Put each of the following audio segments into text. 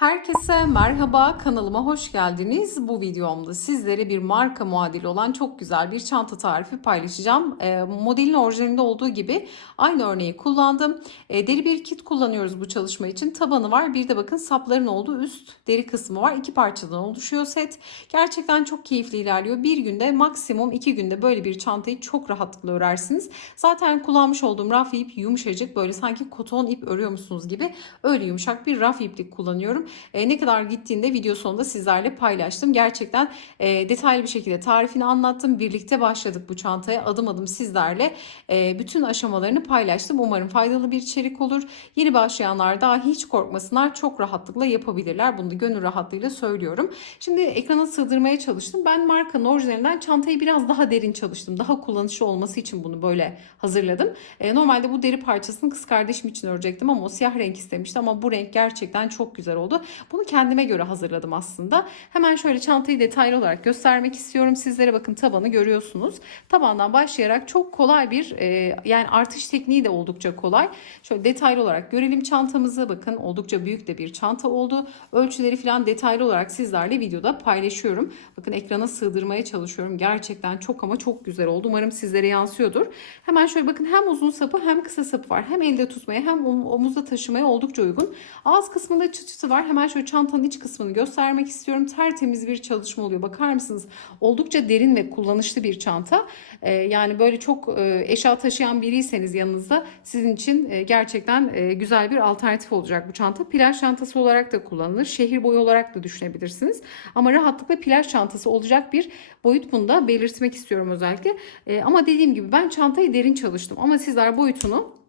Herkese merhaba, kanalıma hoş geldiniz. Bu videomda sizlere bir marka muadili olan çok güzel bir çanta tarifi paylaşacağım. Modelin orijinalinde olduğu gibi aynı örneği kullandım. Deri bir kit kullanıyoruz bu çalışma için. Tabanı var, bir de bakın sapların olduğu üst deri kısmı var. İki parçadan oluşuyor set. Gerçekten çok keyifli ilerliyor. Bir günde maksimum 2 günde böyle bir çantayı çok rahatlıkla örersiniz. Zaten kullanmış olduğum raf ip yumuşacık, böyle sanki koton ip örüyormuşsunuz gibi öyle yumuşak bir raf iplik kullanıyorum. Ne kadar gittiğinde video sonunda sizlerle paylaştım. Gerçekten detaylı bir şekilde tarifini anlattım. Birlikte başladık bu çantaya. Adım adım sizlerle bütün aşamalarını paylaştım. Umarım faydalı bir içerik olur. Yeni başlayanlar daha hiç korkmasınlar. Çok rahatlıkla yapabilirler. Bunu da gönül rahatlığıyla söylüyorum. Şimdi ekrana sığdırmaya çalıştım. Ben markanın orijinalinden çantayı biraz daha derin çalıştım. Daha kullanışlı olması için bunu böyle hazırladım. Normalde bu deri parçasını kız kardeşim için örecektim ama o siyah renk istemişti. Ama bu renk gerçekten çok güzel oldu. Bunu kendime göre hazırladım aslında. Hemen şöyle çantayı detaylı olarak göstermek istiyorum sizlere. Bakın tabanı görüyorsunuz. Tabandan başlayarak çok kolay bir yani artış tekniği de oldukça kolay. Şöyle detaylı olarak görelim çantamızı. Bakın oldukça büyük de bir çanta oldu. Ölçüleri falan detaylı olarak sizlerle videoda paylaşıyorum. Bakın ekrana sığdırmaya çalışıyorum. Gerçekten çok ama çok güzel oldu. Umarım sizlere yansıyordur. Hemen şöyle bakın, hem uzun sapı hem kısa sapı var. Hem elde tutmaya hem omuzda taşımaya oldukça uygun. Ağız kısmında çıt çıtı var. Hemen şöyle çantanın iç kısmını göstermek istiyorum. Tertemiz bir çalışma oluyor. Bakar mısınız? Oldukça derin ve kullanışlı bir çanta. Yani böyle çok eşya taşıyan biriyseniz yanınızda sizin için gerçekten güzel bir alternatif olacak bu çanta. Plaj çantası olarak da kullanılır. Şehir boyu olarak da düşünebilirsiniz. Ama rahatlıkla plaj çantası olacak bir boyut, bunu da belirtmek istiyorum özellikle. Ama dediğim gibi ben çantayı derin çalıştım. Ama sizler boyutunu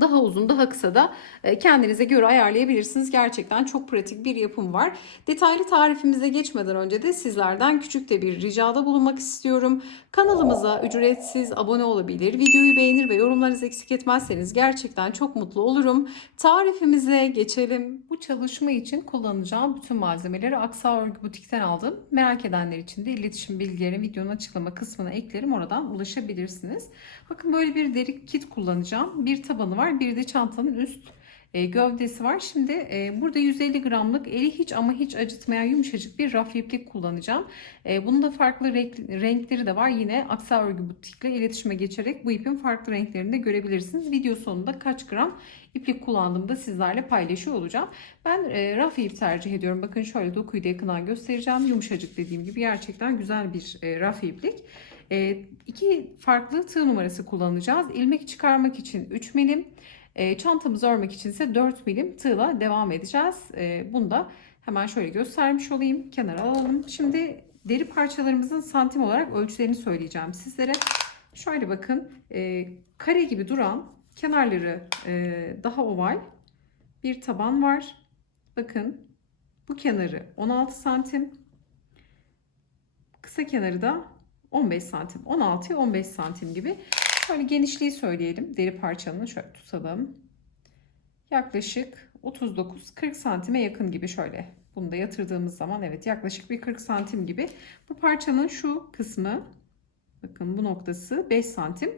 daha uzun, daha kısa da kendinize göre ayarlayabilirsiniz. Gerçekten çok pratik bir yapım var. Detaylı tarifimize geçmeden önce de sizlerden küçük de bir ricada bulunmak istiyorum. Kanalımıza ücretsiz abone olabilir, videoyu beğenir ve yorumlarınızı eksik etmezseniz gerçekten çok mutlu olurum. Tarifimize geçelim. Bu çalışma için kullanacağım bütün malzemeleri Aksa Örgü Butik'ten aldım. Merak edenler için de iletişim bilgilerini videonun açıklama kısmına eklerim. Oradan ulaşabilirsiniz. Bakın böyle bir deri kit kullanacağım. Bir tabanı var, bir de çantanın üst gövdesi var. Şimdi burada 150 gramlık eli hiç ama hiç acıtmayan yumuşacık bir raf iplik kullanacağım. Bunun da farklı renkleri de var. Yine Aksa Örgü Butik'le iletişime geçerek bu ipin farklı renklerini de görebilirsiniz. Video sonunda kaç gram iplik kullandığımı da sizlerle paylaşıyor olacağım. Ben raf ip tercih ediyorum. Bakın şöyle dokuyu da yakından göstereceğim. Yumuşacık, dediğim gibi gerçekten güzel bir raf iplik. İki farklı tığ numarası kullanacağız. İlmek çıkarmak için 3 milim, çantamızı örmek için ise 4 milim tığla devam edeceğiz. Bunu da hemen şöyle göstermiş olayım. Kenara alalım. Şimdi deri parçalarımızın santim olarak ölçülerini söyleyeceğim sizlere. Şöyle bakın, kare gibi duran, kenarları daha oval bir taban var. Bakın bu kenarı 16 santim. Kısa kenarı da 15 santim. 16'ya 15 santim gibi. Şöyle genişliği söyleyelim. Deri parçanın şöyle tutalım. Yaklaşık 39-40 santime yakın gibi şöyle. Bunu da yatırdığımız zaman evet yaklaşık bir 40 santim gibi. Bu parçanın şu kısmı, bakın bu noktası 5 santim.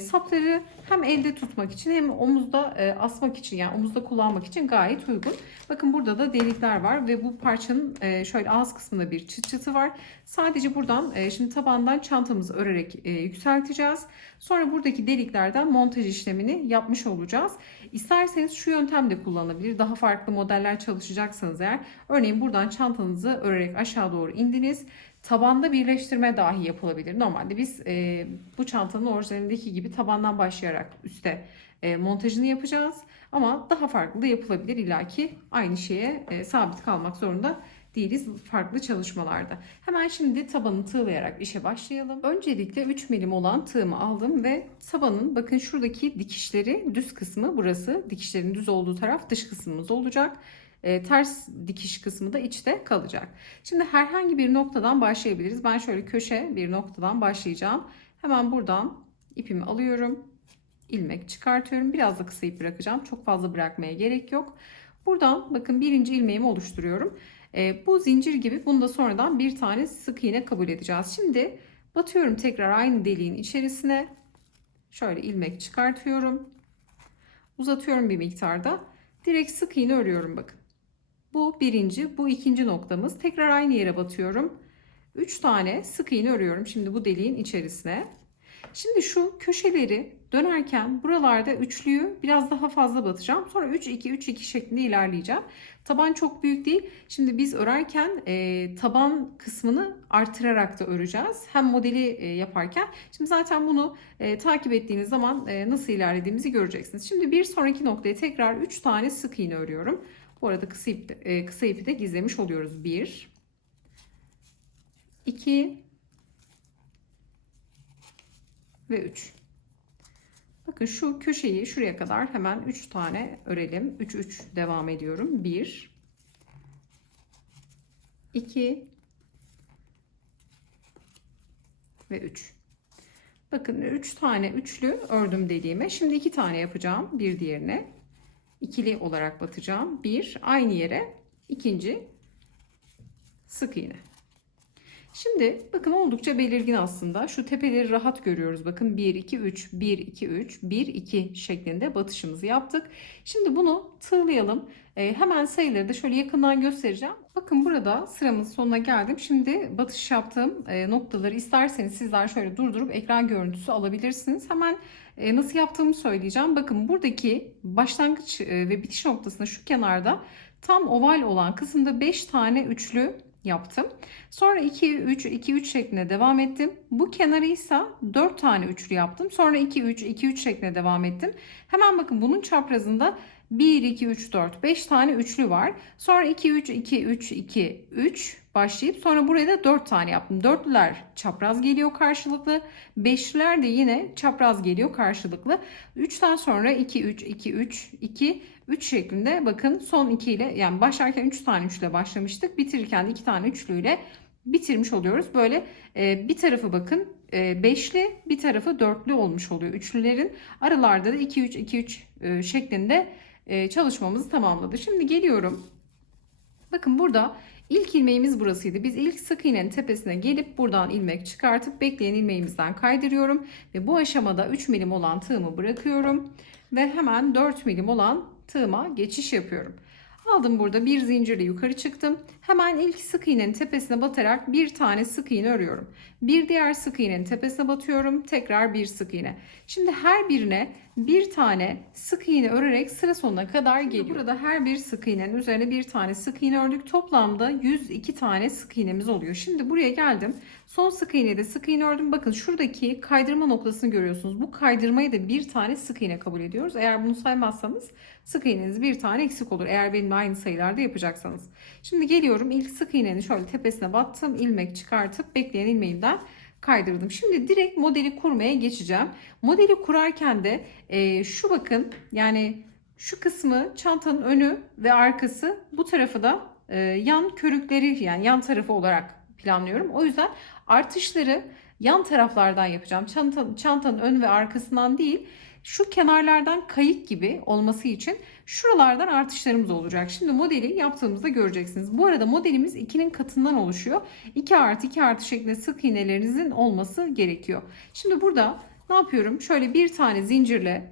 Sapları hem elde tutmak için hem omuzda asmak için, yani omuzda kullanmak için gayet uygun. Bakın burada da delikler var ve bu parçanın şöyle ağız kısmında bir çıt çıtı var. Sadece buradan şimdi tabandan çantamızı örerek yükselteceğiz. Sonra buradaki deliklerden montaj işlemini yapmış olacağız. İsterseniz şu yöntem de kullanılabilir. Daha farklı modeller çalışacaksanız eğer, örneğin buradan çantanızı örerek aşağı doğru indiniz. Tabanda birleştirme dahi yapılabilir. Normalde biz bu çantanın orijinalindeki gibi tabandan başlayarak üste montajını yapacağız. Ama daha farklı da yapılabilir. İlla ki aynı şeye sabit kalmak zorunda değiliz farklı çalışmalarda. Hemen şimdi tabanı tığlayarak işe başlayalım. Öncelikle 3 milim olan tığımı aldım ve tabanın bakın şuradaki dikişleri, düz kısmı burası. Dikişlerin düz olduğu taraf dış kısmımız olacak. Ters dikiş kısmı da içte kalacak. Şimdi herhangi bir noktadan başlayabiliriz. Ben şöyle köşe bir noktadan başlayacağım. Hemen buradan ipimi alıyorum. İlmek çıkartıyorum. Biraz da kısa ip bırakacağım. Çok fazla bırakmaya gerek yok. Buradan bakın birinci ilmeğimi oluşturuyorum. Bu zincir gibi, bunu da sonradan bir tane sık iğne kabul edeceğiz. Şimdi batıyorum tekrar aynı deliğin içerisine. Şöyle ilmek çıkartıyorum. Uzatıyorum bir miktarda. Direkt sık iğne örüyorum bakın. Bu birinci, bu ikinci noktamız. Tekrar aynı yere batıyorum. 3 tane sık iğne örüyorum şimdi bu deliğin içerisine. Şimdi şu köşeleri dönerken buralarda üçlüyü biraz daha fazla batacağım. Sonra 3-2-3-2 şeklinde ilerleyeceğim. Taban çok büyük değil. Şimdi biz örerken taban kısmını artırarak da öreceğiz. Hem modeli yaparken. Şimdi zaten bunu takip ettiğiniz zaman nasıl ilerlediğimizi göreceksiniz. Şimdi bir sonraki noktaya tekrar 3 tane sık iğne örüyorum. Bu arada kısa ipi de gizlemiş oluyoruz. 1, 2 ve 3. Bakın şu köşeyi şuraya kadar hemen 3 tane örelim. 3 devam ediyorum. 1 2 ve 3. Bakın 3 tane üçlü ördüm deliğime. Şimdi 2 tane yapacağım. Bir diğerine ikili olarak batacağım. Bir aynı yere ikinci sık iğne. Şimdi bakın oldukça belirgin aslında. Şu tepeleri rahat görüyoruz. Bakın 1 2 3 1 2 3 1 2 şeklinde batışımızı yaptık. Şimdi bunu tığlayalım. Hemen sayıları da şöyle yakından göstereceğim. Bakın burada sıramızın sonuna geldim. Şimdi batış yaptığım noktaları isterseniz sizler şöyle durdurup ekran görüntüsü alabilirsiniz. Hemen nasıl yaptığımı söyleyeceğim. Bakın buradaki başlangıç ve bitiş noktasında şu kenarda tam oval olan kısımda 5 tane üçlü yaptım. Sonra 2 3 2 3 şeklinde devam ettim. Bu kenarı ise 4 tane üçlü yaptım. Sonra 2 3 2 3 şeklinde devam ettim. Hemen bakın bunun çaprazında 1 2 3 4 5 tane üçlü var. Sonra 2 3 2 3 2 3 başlayıp sonra buraya da 4 tane yaptım. Dörtlüler çapraz geliyor karşılıklı. Beşliler de yine çapraz geliyor karşılıklı. 3'ten sonra 2 3 2 3 2 3 şeklinde bakın son 2 ile yani başlarken 3 tane üçlüyle başlamıştık. Bitirirken de 2 tane üçlüyle bitirmiş oluyoruz. Böyle bir tarafı bakın beşli bir tarafı dörtlü olmuş oluyor üçlülerin. Aralarda da 2 3 2 3 şeklinde çalışmamızı tamamladı. Şimdi geliyorum. Bakın burada ilk ilmeğimiz burasıydı. Biz ilk sık iğnenin tepesine gelip buradan ilmek çıkartıp bekleyen ilmeğimizden kaydırıyorum. Ve bu aşamada 3 milim olan tığımı bırakıyorum. Ve hemen 4 milim olan tığıma geçiş yapıyorum. Aldım burada bir zincirle yukarı çıktım. Hemen ilk sık iğnenin tepesine batarak bir tane sık iğne örüyorum. Bir diğer sık iğnenin tepesine batıyorum. Tekrar bir sık iğne. Şimdi her birine bir tane sık iğne örerek sıra sonuna kadar geliyor. Burada her bir sık iğnenin üzerine bir tane sık iğne ördük. Toplamda 102 tane sık iğnemiz oluyor. Şimdi buraya geldim. Son sık iğnede sık iğne ördüm. Bakın şuradaki kaydırma noktasını görüyorsunuz. Bu kaydırmayı da bir tane sık iğne kabul ediyoruz. Eğer bunu saymazsanız sık iğneniz bir tane eksik olur. Eğer benimle aynı sayılarda yapacaksanız. Şimdi geliyorum. İlk sık iğnenin şöyle tepesine battım. İlmek çıkartıp bekleyen ilmeğimden kaydırdım. Şimdi direkt modeli kurmaya geçeceğim. Modeli kurarken de şu bakın yani şu kısmı çantanın önü ve arkası, bu tarafı da yan körükleri yani yan tarafı olarak planlıyorum. O yüzden artışları yan taraflardan yapacağım. Çantanın ön ve arkasından değil, şu kenarlardan kayık gibi olması için şuralardan artışlarımız olacak. Şimdi modeli yaptığımızda göreceksiniz. Bu arada modelimiz 2'nin katından oluşuyor. 2 artı 2 artı şeklinde sık iğnelerinizin olması gerekiyor. Şimdi burada ne yapıyorum? Şöyle bir tane zincirle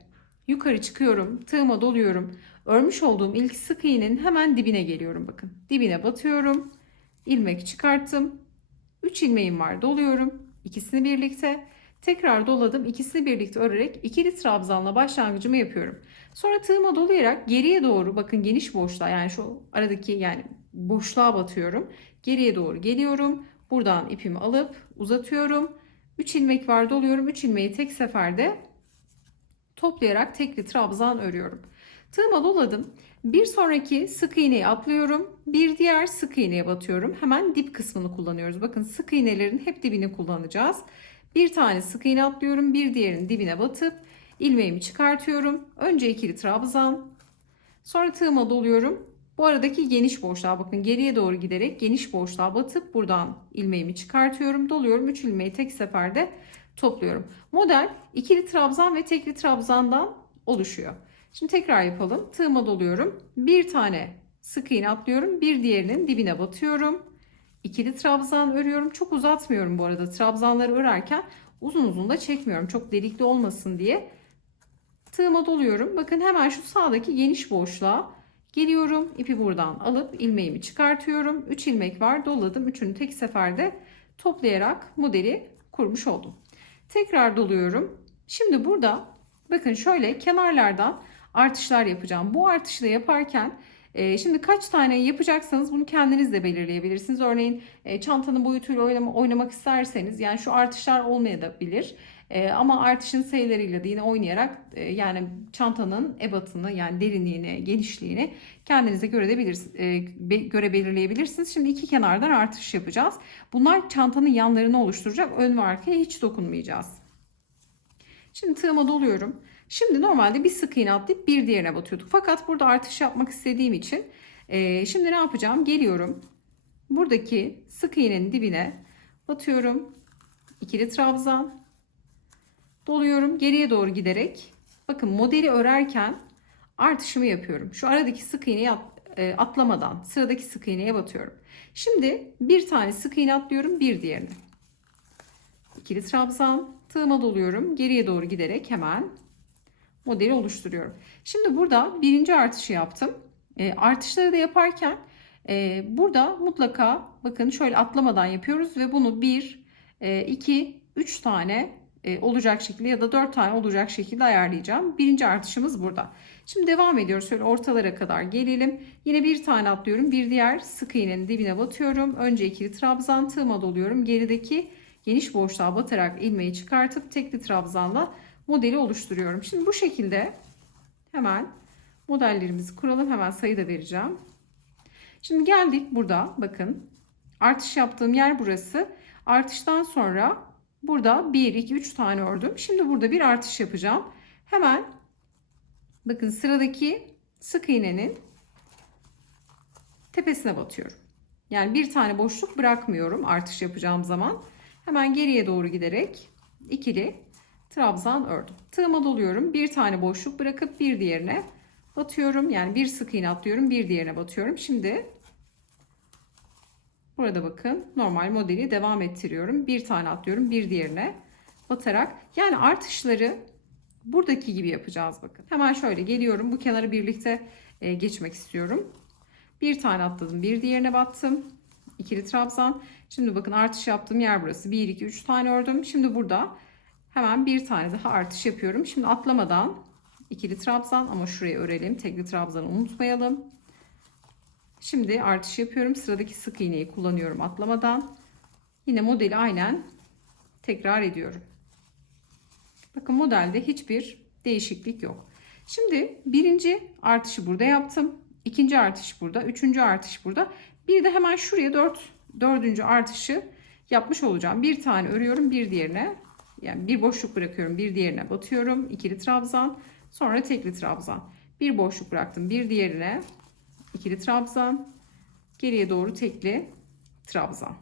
yukarı çıkıyorum. Tığıma doluyorum. Örmüş olduğum ilk sık iğnenin hemen dibine geliyorum. Bakın dibine batıyorum. İlmek çıkarttım. 3 ilmeğim var. Doluyorum. İkisini birlikte. Tekrar doladım. İkisini birlikte örerek ikili trabzanla başlangıcımı yapıyorum. Sonra tığıma dolayarak geriye doğru bakın geniş boşluğa yani şu aradaki yani boşluğa batıyorum. Geriye doğru geliyorum. Buradan ipimi alıp uzatıyorum. 3 ilmek var, doluyorum. 3 ilmeği tek seferde toplayarak tekli trabzan örüyorum. Tığıma doladım. Bir sonraki sık iğneyi atlıyorum. Bir diğer sık iğneye batıyorum. Hemen dip kısmını kullanıyoruz. Bakın sık iğnelerin hep dibini kullanacağız. Bir tane sık iğne atlıyorum. Bir diğerinin dibine batıp ilmeğimi çıkartıyorum. Önce ikili trabzan. Sonra tığıma doluyorum. Bu aradaki geniş boşluğa bakın geriye doğru giderek geniş boşluğa batıp buradan ilmeğimi çıkartıyorum. Doluyorum. 3 ilmeği tek seferde topluyorum. Model ikili trabzan ve tekli trabzandan oluşuyor. Şimdi tekrar yapalım. Tığıma doluyorum. Bir tane sık iğne atlıyorum. Bir diğerinin dibine batıyorum. İkili trabzan örüyorum. Çok uzatmıyorum bu arada. Trabzanları örerken uzun uzun da çekmiyorum. Çok delikli olmasın diye. Tığıma doluyorum. Bakın hemen şu sağdaki geniş boşluğa Geliyorum, ipi buradan alıp ilmeğimi çıkartıyorum. 3 ilmek var, doladım. Üçünü tek seferde toplayarak modeli kurmuş oldum. Tekrar doluyorum. Şimdi burada bakın şöyle kenarlardan artışlar yapacağım. Bu artışı da yaparken şimdi kaç tane yapacaksanız bunu kendiniz de belirleyebilirsiniz. Örneğin çantanın boyutuyla oynamak isterseniz yani şu artışlar olmayabilir. Ama artışın sayılarıyla da yine oynayarak yani çantanın ebatını yani derinliğini, genişliğini kendinize göre belirleyebilirsiniz. Şimdi iki kenardan artış yapacağız. Bunlar çantanın yanlarını oluşturacak. Ön ve arkaya hiç dokunmayacağız. Şimdi tığıma doluyorum. Şimdi normalde bir sık iğne atlayıp bir diğerine batıyorduk. Fakat burada artış yapmak istediğim için şimdi ne yapacağım? Geliyorum. Buradaki sık iğnenin dibine batıyorum. İkili trabzan. Doluyorum. Geriye doğru giderek. Bakın modeli örerken artışımı yapıyorum. Şu aradaki sık iğneyi atlamadan sıradaki sık iğneye batıyorum. Şimdi bir tane sık iğne atlıyorum. Bir diğerine. İkili trabzan. Tığıma doluyorum. Geriye doğru giderek hemen modeli oluşturuyorum. Şimdi burada birinci artışı yaptım. Artışları da yaparken burada mutlaka bakın şöyle atlamadan yapıyoruz ve bunu 1, 2, 3 tane olacak şekilde ya da 4 tane olacak şekilde ayarlayacağım. Birinci artışımız burada. Şimdi devam ediyoruz. Şöyle ortalara kadar gelelim. Yine bir tane atlıyorum. Bir diğer sık iğnenin dibine batıyorum. Önce ikili trabzan, tığıma doluyorum. Gerideki geniş boşluğa batarak ilmeği çıkartıp tekli trabzanla modeli oluşturuyorum. Şimdi bu şekilde hemen modellerimizi kuralım. Hemen sayı da vereceğim. Şimdi geldik burada. Bakın artış yaptığım yer burası. Artıştan sonra burada 1, 2, 3 tane ördüm. Şimdi burada bir artış yapacağım. Hemen bakın sıradaki sık iğnenin tepesine batıyorum. Yani bir tane boşluk bırakmıyorum artış yapacağım zaman. Hemen geriye doğru giderek ikili trabzan ördüm. Tığıma doluyorum. Bir tane boşluk bırakıp bir diğerine batıyorum. Yani bir sık iğne atlıyorum, bir diğerine batıyorum. Şimdi burada bakın normal modeli devam ettiriyorum. Bir tane atlıyorum, bir diğerine batarak. Yani artışları buradaki gibi yapacağız bakın. Hemen şöyle geliyorum. Bu kenarı birlikte geçmek istiyorum. Bir tane atladım, bir diğerine battım. İkili trabzan. Şimdi bakın artış yaptığım yer burası. 1, 2, 3 tane ördüm. Şimdi burada hemen bir tane daha artış yapıyorum. Şimdi atlamadan ikili trabzan ama şuraya örelim. Tekli trabzanı unutmayalım. Şimdi artış yapıyorum. Sıradaki sık iğneyi kullanıyorum atlamadan. Yine modeli aynen tekrar ediyorum. Bakın modelde hiçbir değişiklik yok. Şimdi birinci artışı burada yaptım. İkinci artış burada. Üçüncü artış burada. Bir de hemen şuraya dördüncü artışı yapmış olacağım. Bir tane örüyorum, bir diğerine yani bir boşluk bırakıyorum, bir diğerine batıyorum. İkili trabzan, sonra tekli trabzan. Bir boşluk bıraktım, bir diğerine ikili trabzan, geriye doğru tekli trabzan.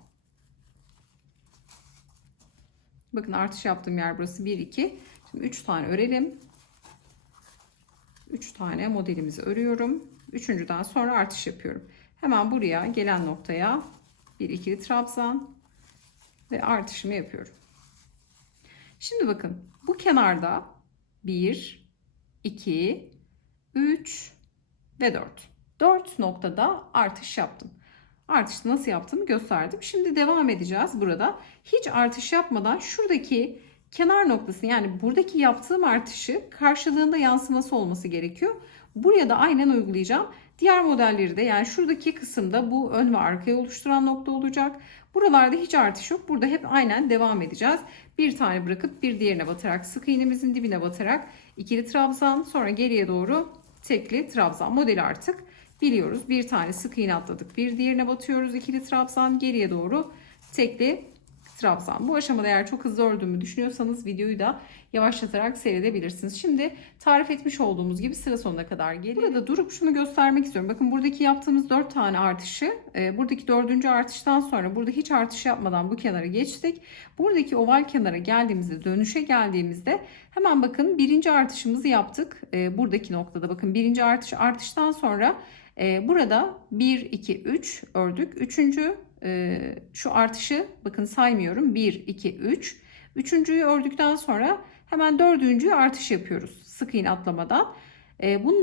Bakın artış yaptığım yer burası 1, 2. Şimdi 3 tane örelim. 3 tane modelimizi örüyorum. Üçüncüden sonra artış yapıyorum. Hemen buraya gelen noktaya bir ikili trabzan ve artışımı yapıyorum. Şimdi bakın bu kenarda 1, 2, 3 ve 4. 4 noktada artış yaptım. Artışı nasıl yaptığımı gösterdim. Şimdi devam edeceğiz burada. Hiç artış yapmadan şuradaki kenar noktası yani buradaki yaptığım artışı karşılığında yansıması olması gerekiyor. Buraya da aynen uygulayacağım. Diğer modelleri de yani şuradaki kısımda bu ön ve arkayı oluşturan nokta olacak. Buralarda hiç artış yok. Burada hep aynen devam edeceğiz. Bir tane bırakıp bir diğerine batarak sık iğnemizin dibine batarak ikili trabzan sonra geriye doğru tekli trabzan modeli artık biliyoruz. Bir tane sık iğne atladık. Bir diğerine batıyoruz. İkili trabzan geriye doğru tekli trabzan. Bu aşamada eğer çok hızlı ördüğümü düşünüyorsanız videoyu da yavaşlatarak seyredebilirsiniz. Şimdi tarif etmiş olduğumuz gibi sıra sonuna kadar gelelim. Burada durup şunu göstermek istiyorum. Bakın buradaki yaptığımız 4 tane artışı buradaki 4. artıştan sonra burada hiç artış yapmadan bu kenara geçtik. Buradaki oval kenara geldiğimizde dönüşe geldiğimizde hemen bakın birinci artışımızı yaptık. Buradaki noktada bakın birinci artıştan sonra burada 1, 2, 3 ördük. Üçüncü şu artışı bakın saymıyorum. 1, 2, 3. Üçüncüyü ördükten sonra hemen dördüncüyü artış yapıyoruz. Sık iğne atlamadan.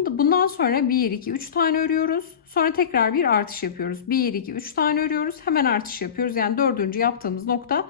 Bundan sonra 1, 2, 3 tane örüyoruz. Sonra tekrar bir artış yapıyoruz. 1, 2, 3 tane örüyoruz. Hemen artış yapıyoruz. Yani dördüncü yaptığımız nokta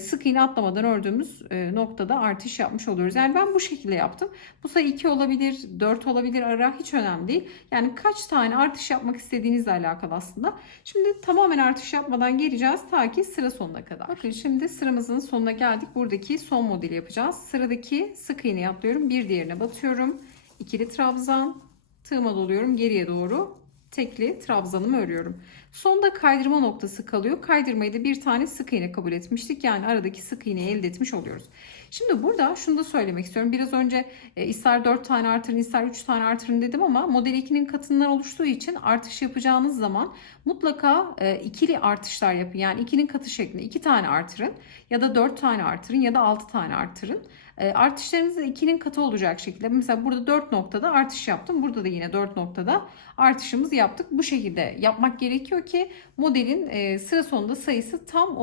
sık iğne atlamadan ördüğümüz noktada artış yapmış oluyoruz. Yani ben bu şekilde yaptım. Bu sayı 2 olabilir, 4 olabilir, ara hiç önemli değil. Yani kaç tane artış yapmak istediğinizle alakalı aslında. Şimdi tamamen artış yapmadan geleceğiz ta ki sıra sonuna kadar. Bakın şimdi sıramızın sonuna geldik. Buradaki son modeli yapacağız. Sıradaki sık iğne atlıyorum. Bir diğerine batıyorum. İkili trabzan, tığıma doluyorum geriye doğru, tekli trabzanımı örüyorum. Sonda kaydırma noktası kalıyor. Kaydırmayı da bir tane sık iğne kabul etmiştik. Yani aradaki sık iğneyi elde etmiş oluyoruz. Şimdi burada şunu da söylemek istiyorum. Biraz önce ister 4 tane artırın ister 3 tane artırın dedim ama model 2'nin katından oluştuğu için artış yapacağınız zaman mutlaka ikili artışlar yapın. Yani 2'nin katı şeklinde 2 tane artırın ya da 4 tane artırın ya da 6 tane artırın. Artışlarınız da 2'nin katı olacak şekilde. Mesela burada 4 noktada artış yaptım. Burada da yine 4 noktada artışımızı yaptık. Bu şekilde yapmak gerekiyor ki modelin sıra sonunda sayısı tam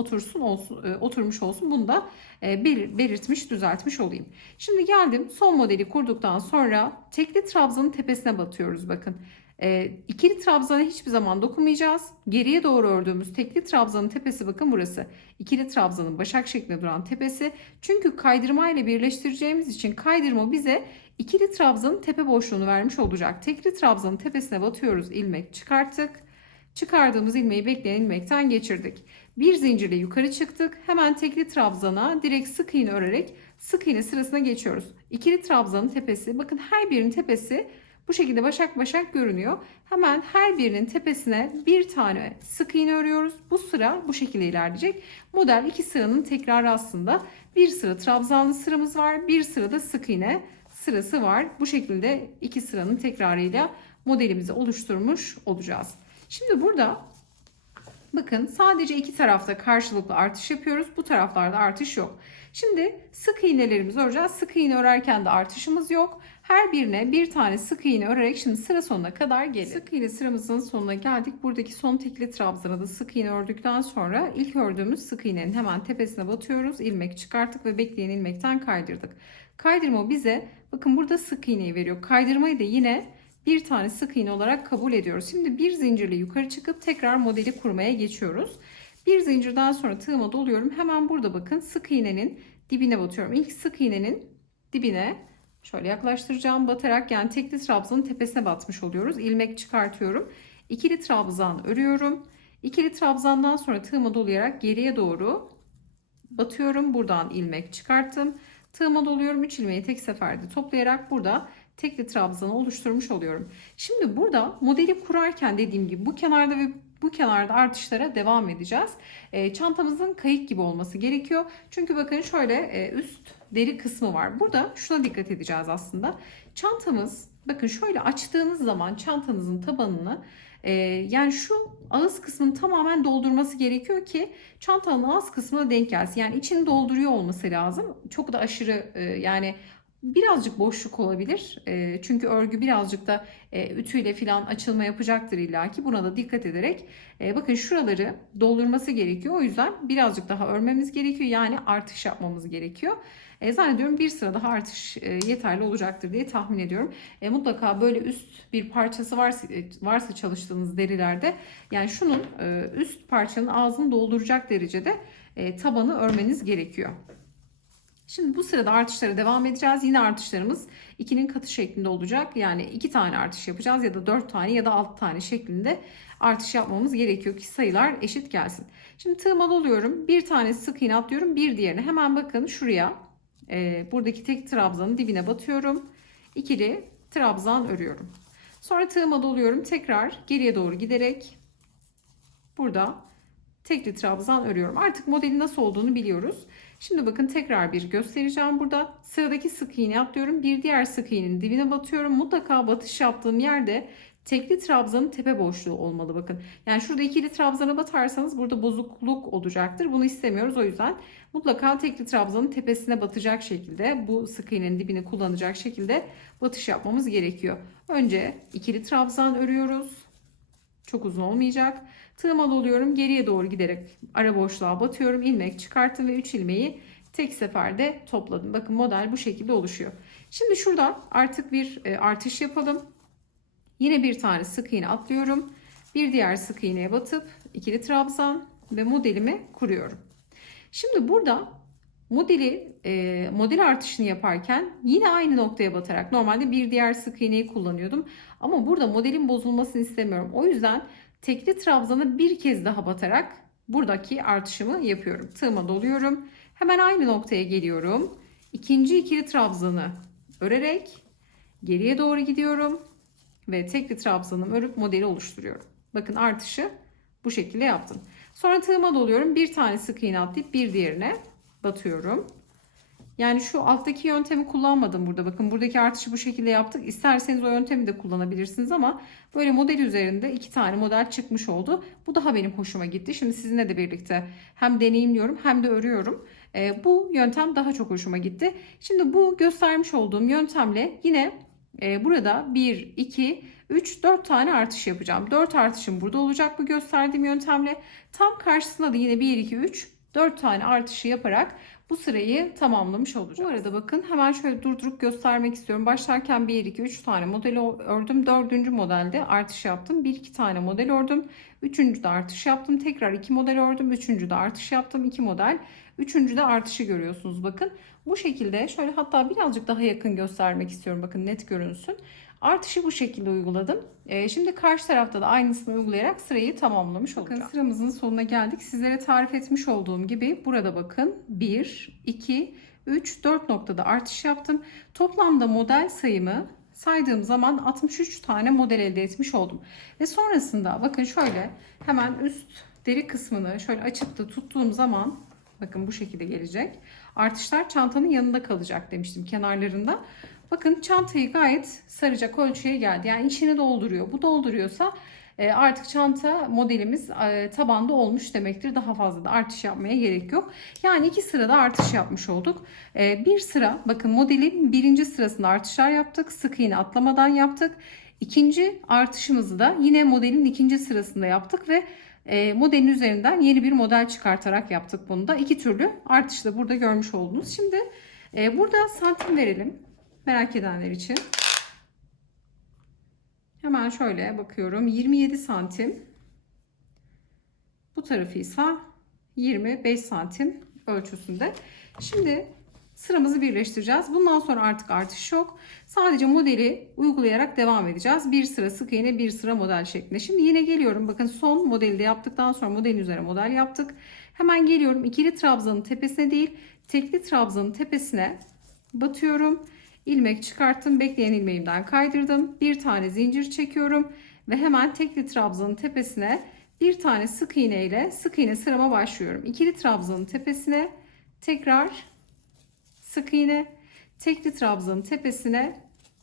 oturmuş olsun. Bunu da belirtmiş, düzeltmiş olayım. Şimdi geldim son modeli kurduktan sonra tekli trabzanın tepesine batıyoruz bakın. İkili trabzana hiçbir zaman dokunmayacağız. Geriye doğru ördüğümüz tekli trabzanın tepesi bakın burası. İkili trabzanın başak şeklinde duran tepesi. Çünkü kaydırma ile birleştireceğimiz için kaydırma bize ikili trabzanın tepe boşluğunu vermiş olacak. Tekli trabzanın tepesine batıyoruz. İlmek çıkarttık. Çıkardığımız ilmeği bekleyen ilmekten geçirdik. Bir zincirle yukarı çıktık. Hemen tekli trabzana direkt sık iğne örerek sık iğne sırasına geçiyoruz. İkili trabzanın tepesi bakın her birinin tepesi bu şekilde başak başak görünüyor. Hemen her birinin tepesine bir tane sık iğne örüyoruz. Bu sıra bu şekilde ilerleyecek. Model 2 sıranın tekrarı aslında. Bir sıra trabzanlı sıramız var. Bir sırada sık iğne sırası var. Bu şekilde 2 sıranın tekrarıyla modelimizi oluşturmuş olacağız. Şimdi burada bakın sadece iki tarafta karşılıklı artış yapıyoruz. Bu taraflarda artış yok. Şimdi sık iğnelerimizi öreceğiz. Sık iğne örerken de artışımız yok. Her birine bir tane sık iğne örerek şimdi sıra sonuna kadar gelin. Sık iğne sıramızın sonuna geldik. Buradaki son tekli trabzana da sık iğne ördükten sonra ilk ördüğümüz sık iğnenin hemen tepesine batıyoruz. İlmek çıkarttık ve bekleyen ilmekten kaydırdık. Kaydırma bize bakın burada sık iğneyi veriyor. Kaydırmayı da yine bir tane sık iğne olarak kabul ediyoruz. Şimdi bir zincirle yukarı çıkıp tekrar modeli kurmaya geçiyoruz. Bir zincirden sonra tığıma doluyorum. Hemen burada bakın sık iğnenin dibine batıyorum. İlk sık iğnenin dibine şöyle yaklaştıracağım. Batarak yani tekli trabzanın tepesine batmış oluyoruz. İlmek çıkartıyorum. İkili trabzan örüyorum. İkili trabzandan sonra tığıma dolayarak geriye doğru batıyorum. Buradan ilmek çıkarttım. Tığıma doluyorum. 3 ilmeği tek seferde toplayarak burada tekli trabzanı oluşturmuş oluyorum. Şimdi burada modeli kurarken dediğim gibi bu kenarda ve bu kenarda artışlara devam edeceğiz. Çantamızın kayık gibi olması gerekiyor. Çünkü bakın şöyle üst deri kısmı var. Burada şuna dikkat edeceğiz aslında. Çantamız bakın şöyle açtığınız zaman çantanızın tabanını yani şu ağız kısmını tamamen doldurması gerekiyor ki çantanın ağız kısmına denk gelsin. Yani içini dolduruyor olması lazım. Çok da aşırı yani birazcık boşluk olabilir. Çünkü örgü birazcık da ütüyle falan açılma yapacaktır illaki. Buna da dikkat ederek bakın şuraları doldurması gerekiyor. O yüzden birazcık daha örmemiz gerekiyor. Yani artış yapmamız gerekiyor. Zannediyorum bir sıra daha artış yeterli olacaktır diye tahmin ediyorum. Mutlaka böyle üst bir parçası varsa çalıştığınız derilerde yani şunun üst parçanın ağzını dolduracak derecede tabanı örmeniz gerekiyor. Şimdi bu sırada artışlara devam edeceğiz. Yine artışlarımız 2'nin katı şeklinde olacak. Yani 2 tane artış yapacağız ya da 4 tane ya da 6 tane şeklinde artış yapmamız gerekiyor ki sayılar eşit gelsin. Şimdi tığıma doluyorum. Bir tane sık iğne atlıyorum. Bir diğerine hemen bakın şuraya buradaki tek trabzanın dibine batıyorum. İkili trabzan örüyorum. Sonra tığıma doluyorum. Tekrar geriye doğru giderek burada tekli trabzan örüyorum. Artık modelin nasıl olduğunu biliyoruz. Şimdi bakın tekrar bir göstereceğim burada. Sıradaki sık iğne atlıyorum. Bir diğer sık iğnenin dibine batıyorum. Mutlaka batış yaptığım yerde tekli trabzanın tepe boşluğu olmalı bakın. Yani şurada ikili trabzana batarsanız burada bozukluk olacaktır. Bunu istemiyoruz. O yüzden mutlaka tekli trabzanın tepesine batacak şekilde bu sık iğnenin dibini kullanacak şekilde batış yapmamız gerekiyor. Önce ikili trabzan örüyoruz. Çok uzun olmayacak. Tığıma doluyorum. Geriye doğru giderek ara boşluğa batıyorum. İlmek çıkarttım ve 3 ilmeği tek seferde topladım. Bakın model bu şekilde oluşuyor. Şimdi şurada artık bir artış yapalım. Yine bir tane sık iğne atlıyorum. Bir diğer sık iğneye batıp ikili trabzan ve modelimi kuruyorum. Şimdi burada model artışını yaparken yine aynı noktaya batarak, normalde bir diğer sık iğneyi kullanıyordum. Ama burada modelin bozulmasını istemiyorum. O yüzden tekli trabzana bir kez daha batarak buradaki artışımı yapıyorum. Tığıma doluyorum. Hemen aynı noktaya geliyorum. İkinci ikili trabzanı örerek geriye doğru gidiyorum ve tekli trabzanımı örüp modeli oluşturuyorum. Bakın artışı bu şekilde yaptım. Sonra tığıma doluyorum. Bir tane sık iğne atlayıp bir diğerine batıyorum. Yani şu alttaki yöntemi kullanmadım burada. Bakın buradaki artışı bu şekilde yaptık. İsterseniz o yöntemi de kullanabilirsiniz ama böyle model üzerinde iki tane model çıkmış oldu. Bu daha benim hoşuma gitti. Şimdi sizinle de birlikte hem deneyimliyorum hem de örüyorum. Bu yöntem daha çok hoşuma gitti. Şimdi bu göstermiş olduğum yöntemle yine burada 1, 2, 3, 4 tane artış yapacağım. 4 artışım burada olacak bu gösterdiğim yöntemle. Tam karşısına da yine 1, 2, 3, 4 tane artışı yaparak bu sırayı tamamlamış olacağım. Bu arada bakın hemen şöyle durdurup göstermek istiyorum. Başlarken 1, 2, 3 tane model ördüm. 4. modelde artış yaptım. 1, 2 tane model ördüm. 3. de artış yaptım. Tekrar 2 model ördüm. 3. de artış yaptım. 2 model. 3. de artışı görüyorsunuz bakın. Bu şekilde şöyle, hatta birazcık daha yakın göstermek istiyorum. Bakın net görünsün. Artışı bu şekilde uyguladım. Şimdi karşı tarafta da aynısını uygulayarak sırayı tamamlamış olacağım. Bakın sıramızın sonuna geldik. Sizlere tarif etmiş olduğum gibi burada bakın 1, 2, 3, 4 noktada artış yaptım. Toplamda model sayımı saydığım zaman 63 tane model elde etmiş oldum. Ve sonrasında bakın şöyle hemen üst deri kısmını şöyle açıp da tuttuğum zaman bakın bu şekilde gelecek. Artışlar çantanın yanında kalacak demiştim, kenarlarında. Bakın çantayı gayet saracak ölçüye geldi. Yani içini dolduruyor. Bu dolduruyorsa artık çanta modelimiz tabanda olmuş demektir. Daha fazla da artış yapmaya gerek yok. Yani 2 sırada artış yapmış olduk. Bir sıra, bakın modelin birinci sırasında artışlar yaptık. Sık iğne atlamadan yaptık. İkinci artışımızı da yine modelin ikinci sırasında yaptık ve modelin üzerinden yeni bir model çıkartarak yaptık bunu da. İki türlü artışı da burada görmüş oldunuz. Şimdi burada santim verelim. Merak edenler için. Hemen şöyle bakıyorum. 27 santim. Bu tarafı ise 25 santim ölçüsünde. Şimdi sıramızı birleştireceğiz. Bundan sonra artık artış yok. Sadece modeli uygulayarak devam edeceğiz. Bir sıra sık iğne, bir sıra model şeklinde. Şimdi yine geliyorum. Bakın son modeli de yaptıktan sonra modelin üzerine model yaptık. Hemen geliyorum. İkili trabzanın tepesine değil, tekli trabzanın tepesine batıyorum. İlmek çıkarttım. Bekleyen ilmeğimden kaydırdım. Bir tane zincir çekiyorum ve hemen tekli trabzanın tepesine bir tane sık iğne ile sık iğne sırama başlıyorum. İkili trabzanın tepesine tekrar sık iğne, tekli trabzanın tepesine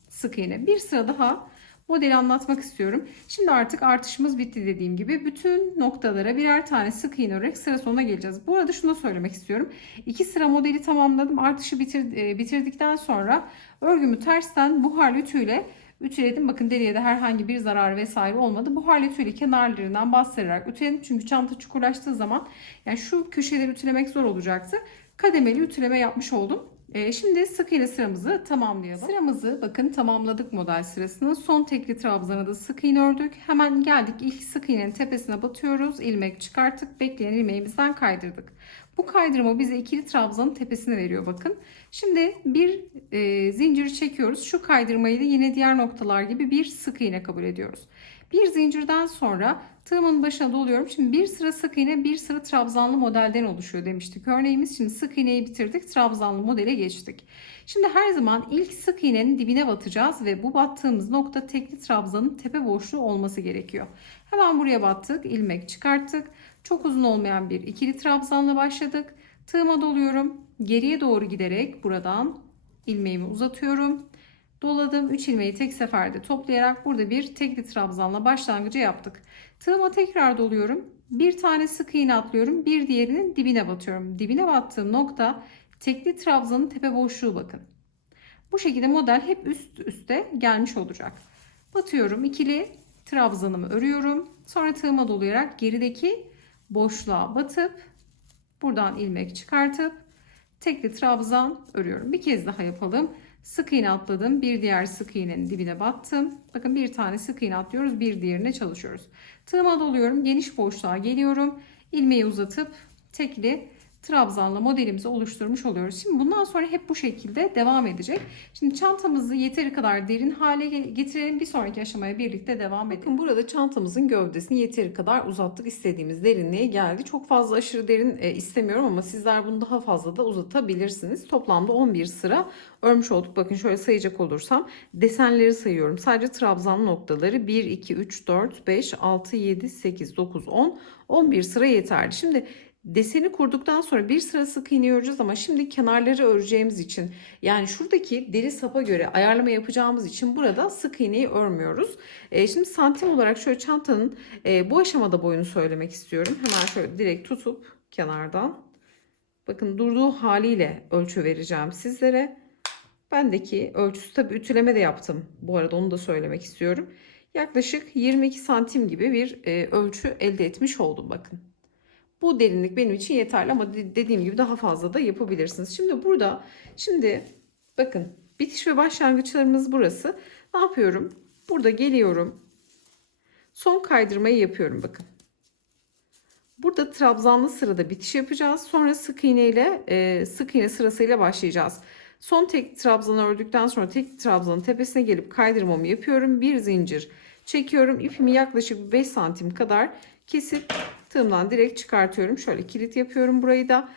sık iğne. Bir sıra daha modeli anlatmak istiyorum. Şimdi artık artışımız bitti dediğim gibi. Bütün noktalara birer tane sık iğne örerek sıra sonuna geleceğiz. Bu arada şunu da söylemek istiyorum. 2 sıra modeli tamamladım. Artışı bitirdikten sonra örgümü tersten buhar ütüyle ütüledim. Bakın deriye de herhangi bir zarar vesaire olmadı. Buhar ütüyle kenarlarından bastırarak ütüledim. Çünkü çanta çukurlaştığı zaman yani şu köşeleri ütülemek zor olacaktı. Kademeli ütüleme yapmış oldum. Şimdi sık iğne sıramızı tamamlayalım. Sıramızı bakın tamamladık model sırasını. Son tekli trabzana da sık iğne ördük. Hemen geldik ilk sık iğnenin tepesine batıyoruz. İlmek çıkarttık. Bekleyen ilmeğimizden kaydırdık. Bu kaydırma bize ikili trabzanın tepesine veriyor bakın. Şimdi bir zincir çekiyoruz. Şu kaydırmayı da yine diğer noktalar gibi bir sık iğne kabul ediyoruz. Bir zincirden sonra tığımın başına doluyorum. Şimdi bir sıra sık iğne, bir sıra trabzanlı modelden oluşuyor demiştik örneğimiz. Şimdi sık iğneyi bitirdik, trabzanlı modele geçtik. Şimdi her zaman ilk sık iğnenin dibine batacağız ve bu battığımız nokta tekli trabzanın tepe boşluğu olması gerekiyor. Hemen buraya battık, ilmek çıkarttık. Çok uzun olmayan bir ikili trabzanla başladık. Tığıma doluyorum. Geriye doğru giderek buradan ilmeğimi uzatıyorum. Doladım. 3 ilmeği tek seferde toplayarak burada bir tekli trabzanla başlangıcı yaptık. Tığıma tekrar doluyorum. Bir tane sık iğne atlıyorum. Bir diğerinin dibine batıyorum. Dibine battığım nokta tekli trabzanın tepe boşluğu bakın. Bu şekilde model hep üst üste gelmiş olacak. Batıyorum. İkili trabzanımı örüyorum. Sonra tığıma dolayarak gerideki boşluğa batıp buradan ilmek çıkartıp tekli trabzan örüyorum. Bir kez daha yapalım. Sık iğne atladım. Bir diğer sık iğnenin dibine battım. Bakın bir tane sık iğne atlıyoruz. Bir diğerine çalışıyoruz. Tığıma doluyorum. Geniş boşluğa geliyorum. İlmeği uzatıp tekli trabzanla modelimizi oluşturmuş oluyoruz. Şimdi bundan sonra hep bu şekilde devam edecek. Şimdi çantamızı yeteri kadar derin hale getirelim. Bir sonraki aşamaya birlikte devam edelim. Bakın burada çantamızın gövdesini yeteri kadar uzattık. İstediğimiz derinliğe geldi. Çok fazla aşırı derin istemiyorum ama sizler bunu daha fazla da uzatabilirsiniz. Toplamda 11 sıra örmüş olduk. Bakın şöyle sayacak olursam desenleri sayıyorum. Sadece trabzan noktaları 1, 2, 3, 4, 5, 6, 7, 8, 9, 10, 11 sıra yeterli. Şimdi deseni kurduktan sonra bir sıra sık iğne öreceğiz ama şimdi kenarları öreceğimiz için, yani şuradaki deri sapa göre ayarlama yapacağımız için burada sık iğneyi örmüyoruz. Şimdi santim olarak şöyle çantanın bu aşamada boyunu söylemek istiyorum. Hemen şöyle direkt tutup kenardan, bakın durduğu haliyle ölçü vereceğim sizlere. Bendeki ölçüsü, tabi ütüleme de yaptım bu arada, onu da söylemek istiyorum. Yaklaşık 22 santim gibi bir ölçü elde etmiş oldum bakın. Bu derinlik benim için yeterli ama dediğim gibi daha fazla da yapabilirsiniz. Şimdi burada, bakın bitiş ve başlangıçlarımız burası. Ne yapıyorum? Burada geliyorum. Son kaydırmayı yapıyorum bakın. Burada trabzanlı sırada bitiş yapacağız. Sonra sık iğne ile sık iğne sırasıyla başlayacağız. Son tek trabzanı ördükten sonra tek trabzanın tepesine gelip kaydırmamı yapıyorum. Bir zincir çekiyorum. İpimi yaklaşık 5 santim kadar kesip tığımdan direkt çıkartıyorum. Şöyle kilit yapıyorum burayı da.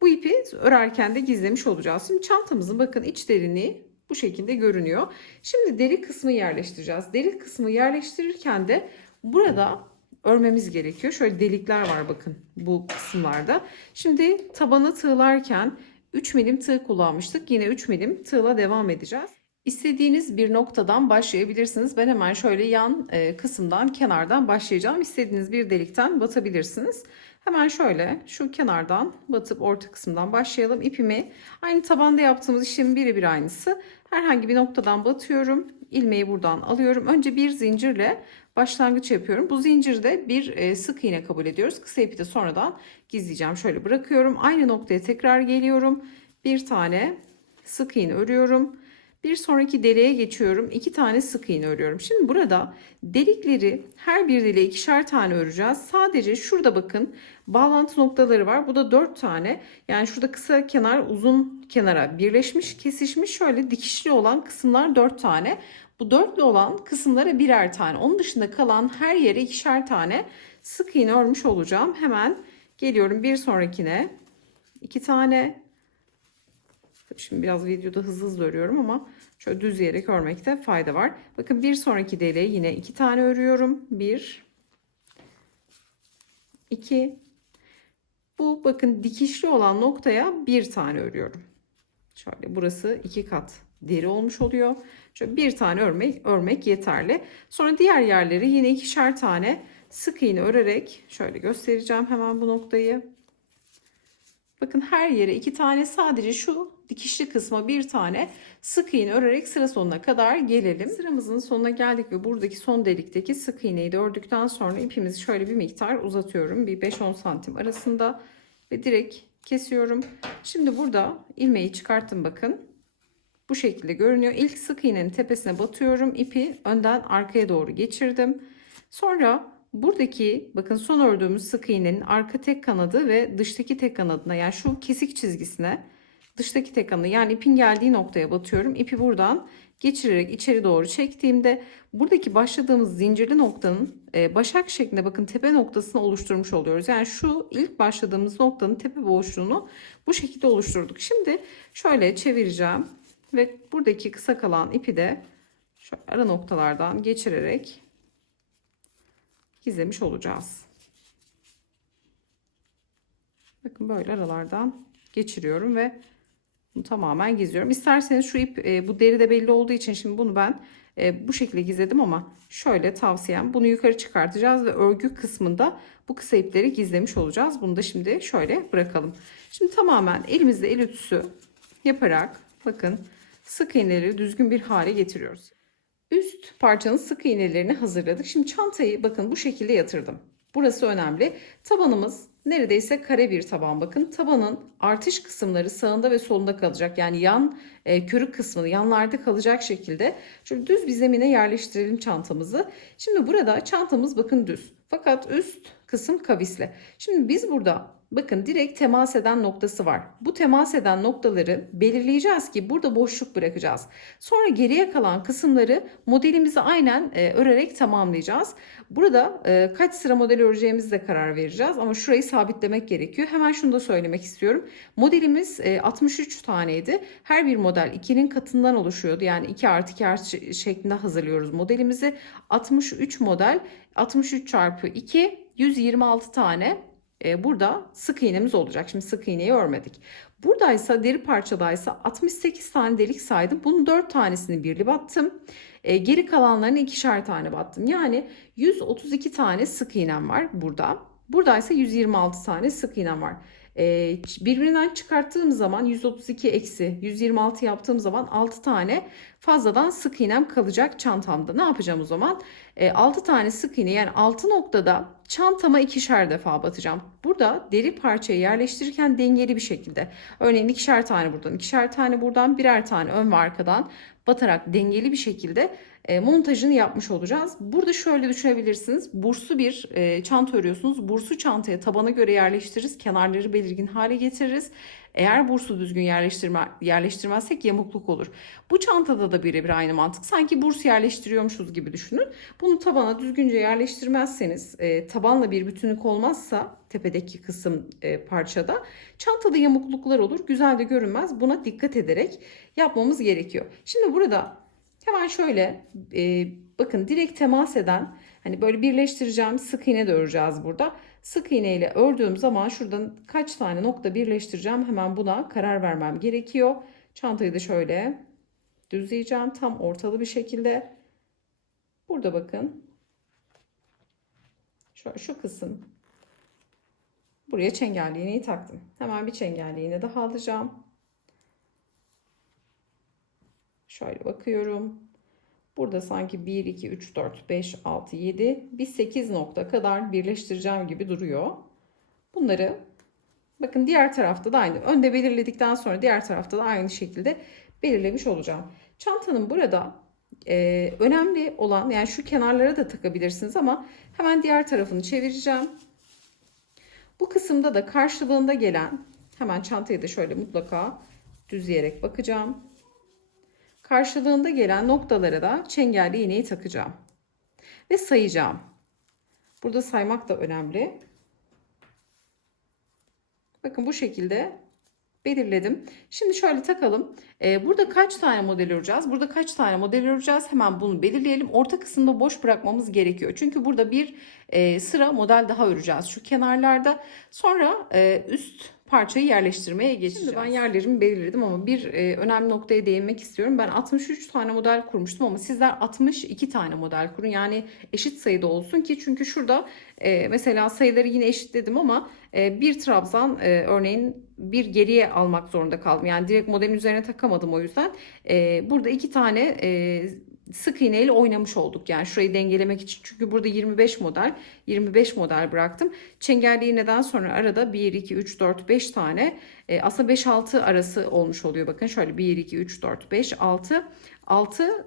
Bu ipi örerken de gizlemiş olacağız. Şimdi çantamızın bakın iç derinliği bu şekilde görünüyor. Şimdi deri kısmı yerleştireceğiz. Deri kısmı yerleştirirken de burada örmemiz gerekiyor. Şöyle delikler var bakın bu kısımlarda. Şimdi tabanı tığlarken 3 milim tığ kullanmıştık. Yine 3 milim tığla devam edeceğiz. İstediğiniz bir noktadan başlayabilirsiniz. Ben hemen şöyle yan kısımdan, kenardan başlayacağım. İstediğiniz bir delikten batabilirsiniz. Hemen şöyle şu kenardan batıp orta kısımdan başlayalım. İpimi aynı tabanda yaptığımız işlemin birebir aynısı. Herhangi bir noktadan batıyorum. İlmeği buradan alıyorum. Önce bir zincirle başlangıç yapıyorum. Bu zincirde bir sık iğne kabul ediyoruz. Kısa ipi de sonradan gizleyeceğim. Şöyle bırakıyorum. Aynı noktaya tekrar geliyorum. Bir tane sık iğne örüyorum. Bir sonraki deliğe geçiyorum. 2 tane sık iğne örüyorum. Şimdi burada delikleri, her bir deliğe 2'şer tane öreceğiz. Sadece şurada bakın bağlantı noktaları var. Bu da 4 tane. Yani şurada kısa kenar uzun kenara birleşmiş, kesişmiş, şöyle dikişli olan kısımlar 4 tane. Bu dörtlü olan kısımlara birer tane. Onun dışında kalan her yere 2'şer tane sık iğne örmüş olacağım. Hemen geliyorum bir sonrakine. 2 tane. Şimdi biraz videoda hızlı hızlı örüyorum ama şöyle düzleyerek örmekte fayda var. Bakın bir sonraki deliğe yine 2 tane örüyorum. 1, 2. Bu bakın dikişli olan noktaya bir tane örüyorum. Şöyle burası 2 kat deri olmuş oluyor. Şöyle bir tane örmek yeterli. Sonra diğer yerleri yine 2'şer tane sık iğne örerek şöyle göstereceğim hemen bu noktayı. Bakın her yere 2 tane, sadece şu dikişli kısma bir tane sık iğne örerek sıra sonuna kadar gelelim. Sıramızın sonuna geldik ve buradaki son delikteki sık iğneyi de ördükten sonra ipimizi şöyle bir miktar uzatıyorum. Bir 5-10 santim arasında ve direkt kesiyorum. Şimdi burada ilmeği çıkarttım bakın. Bu şekilde görünüyor. İlk sık iğnenin tepesine batıyorum. İpi önden arkaya doğru geçirdim. Sonra buradaki bakın son ördüğümüz sık iğnenin arka tek kanadı ve dıştaki tek kanadına, yani şu kesik çizgisine dıştaki tek kanadı, yani ipin geldiği noktaya batıyorum. İpi buradan geçirerek içeri doğru çektiğimde buradaki başladığımız zincirli noktanın başak şeklinde bakın tepe noktasını oluşturmuş oluyoruz. Yani şu ilk başladığımız noktanın tepe boşluğunu bu şekilde oluşturduk. Şimdi şöyle çevireceğim ve buradaki kısa kalan ipi de şu ara noktalardan geçirerek gizlemiş olacağız. Bakın böyle aralardan geçiriyorum ve bunu tamamen gizliyorum. İsterseniz şu ip bu deride belli olduğu için şimdi bunu ben bu şekilde gizledim ama şöyle tavsiyem, bunu yukarı çıkartacağız ve örgü kısmında bu kısa ipleri gizlemiş olacağız. Bunu da şimdi şöyle bırakalım. Şimdi tamamen elimizde el ütüsü yaparak bakın sık iğneleri düzgün bir hale getiriyoruz. Üst parçanın sık iğnelerini hazırladık. Şimdi çantayı bakın bu şekilde yatırdım. Burası önemli. Tabanımız neredeyse kare bir taban. Bakın tabanın artış kısımları sağında ve solunda kalacak. Yani yan körük kısmını yanlarda kalacak şekilde şöyle düz bir zemine yerleştirelim çantamızı. Şimdi burada çantamız bakın düz. Fakat üst kısım kavisli. Şimdi biz burada bakın direkt temas eden noktası var. Bu temas eden noktaları belirleyeceğiz ki burada boşluk bırakacağız. Sonra geriye kalan kısımları modelimizi aynen örerek tamamlayacağız. Burada kaç sıra model öreceğimizde karar vereceğiz ama şurayı sabitlemek gerekiyor. Hemen şunu da söylemek istiyorum. Modelimiz 63 taneydi. Her bir model 2'nin katından oluşuyordu. Yani 2 artı 2 artı şeklinde hazırlıyoruz modelimizi. 63 model 63 çarpı 2 126 tane burada sık iğnemiz olacak. Şimdi sık iğneyi örmedik. Buradaysa deri parçadaysa 68 tane delik saydım. Bunun 4 tanesini birli battım. Geri kalanlarını ikişer tane battım. Yani 132 tane sık iğnem var burada. Buradaysa 126 tane sık iğnem var. Birbirinden çıkarttığım zaman 132 eksi 126 yaptığım zaman 6 tane fazladan sık iğnem kalacak çantamda. Ne yapacağım o zaman? 6 tane sık iğne yani 6 noktada çantama ikişer defa batacağım. Burada deri parçayı yerleştirirken dengeli bir şekilde. Örneğin ikişer tane buradan, ikişer tane buradan, birer tane ön ve arkadan batarak dengeli bir şekilde montajını yapmış olacağız. Burada şöyle düşünebilirsiniz. Burslu bir çanta örüyorsunuz. Bursu çantaya tabana göre yerleştiririz. Kenarları belirgin hale getiririz. Eğer bursu düzgün yerleştirmezsek yamukluk olur. Bu çantada da birebir aynı mantık. Sanki burs yerleştiriyormuşuz gibi düşünün. Bunu tabana düzgünce yerleştirmezseniz, tabanla bir bütünlük olmazsa tepedeki kısım parçada çantada yamukluklar olur. Güzel de görünmez. Buna dikkat ederek yapmamız gerekiyor. Şimdi burada hemen şöyle bakın direkt temas eden hani böyle birleştireceğim sık iğne de öreceğiz burada. Sık iğne ile ördüğüm zaman şuradan kaç tane nokta birleştireceğim hemen buna karar vermem gerekiyor. Çantayı da şöyle düzleyeceğim tam ortalı bir şekilde. Burada bakın şu kısım buraya çengelli iğneyi taktım. Hemen bir çengelli iğne daha alacağım. Şöyle bakıyorum. Burada sanki 1, 2, 3, 4, 5, 6, 7 bir 8 nokta kadar birleştireceğim gibi duruyor. Bunları bakın diğer tarafta da aynı. Önde belirledikten sonra diğer tarafta da aynı şekilde belirlemiş olacağım. Çantanın burada önemli olan yani şu kenarlara da takabilirsiniz ama hemen diğer tarafını çevireceğim. Bu kısımda da karşılığında gelen hemen çantayı da şöyle mutlaka düzleyerek bakacağım. Karşılığında gelen noktalara da çengelli iğneyi takacağım. Ve sayacağım. Burada saymak da önemli. Bakın bu şekilde belirledim. Şimdi şöyle takalım. Burada kaç tane model öreceğiz? Burada kaç tane model öreceğiz? Hemen bunu belirleyelim. Orta kısımda boş bırakmamız gerekiyor. Çünkü burada bir sıra model daha öreceğiz. Şu kenarlarda. Sonra üst parçayı yerleştirmeye geçeceğiz. Şimdi ben yerlerimi belirledim ama bir önemli noktaya değinmek istiyorum. Ben 63 tane model kurmuştum ama sizler 62 tane model kurun. Yani eşit sayıda olsun ki çünkü şurada mesela sayıları yine eşitledim ama bir trabzan örneğin bir geriye almak zorunda kaldım. Yani direkt modelin üzerine takamadım o yüzden. Burada 2 tane sık iğne ile oynamış olduk. Yani şurayı dengelemek için. Çünkü burada 25 model bıraktım. Çengelli iğneden sonra arada 1, 2, 3, 4, 5 tane aslında 5-6 arası olmuş oluyor. Bakın şöyle 1, 2, 3, 4, 5, 6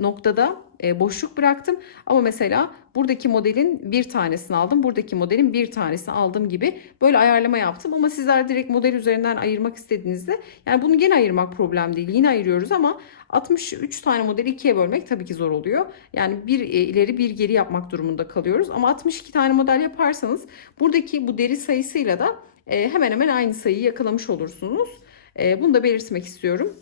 noktada boşluk bıraktım. Ama mesela buradaki modelin bir tanesini aldım. Buradaki modelin bir tanesini aldım gibi böyle ayarlama yaptım. Ama sizler direkt model üzerinden ayırmak istediğinizde yani bunu gene ayırmak problem değil. Yine ayırıyoruz ama 63 tane modeli ikiye bölmek tabii ki zor oluyor. Yani bir ileri bir geri yapmak durumunda kalıyoruz. Ama 62 tane model yaparsanız buradaki bu deri sayısıyla da hemen hemen aynı sayıyı yakalamış olursunuz. Bunu da belirtmek istiyorum.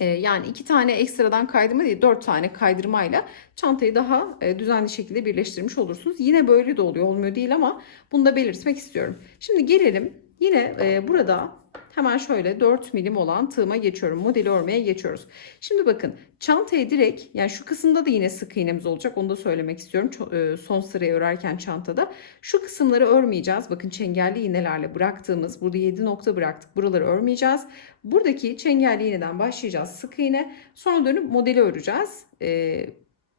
Yani 2 tane ekstradan kaydırma değil 4 tane kaydırmayla çantayı daha düzenli şekilde birleştirmiş olursunuz. Yine böyle de oluyor olmuyor değil ama bunu da belirtmek istiyorum. Şimdi gelelim yine burada hemen şöyle 4 milim olan tığıma geçiyorum. Modeli örmeye geçiyoruz. Şimdi bakın çantayı direkt yani şu kısımda da yine sık iğnemiz olacak. Onu da söylemek istiyorum. Son sırayı örerken çantada. Şu kısımları örmeyeceğiz. Bakın çengelli iğnelerle bıraktığımız burada 7 nokta bıraktık. Buraları örmeyeceğiz. Buradaki çengelli iğneden başlayacağız sık iğne. Sonra dönüp modeli öreceğiz.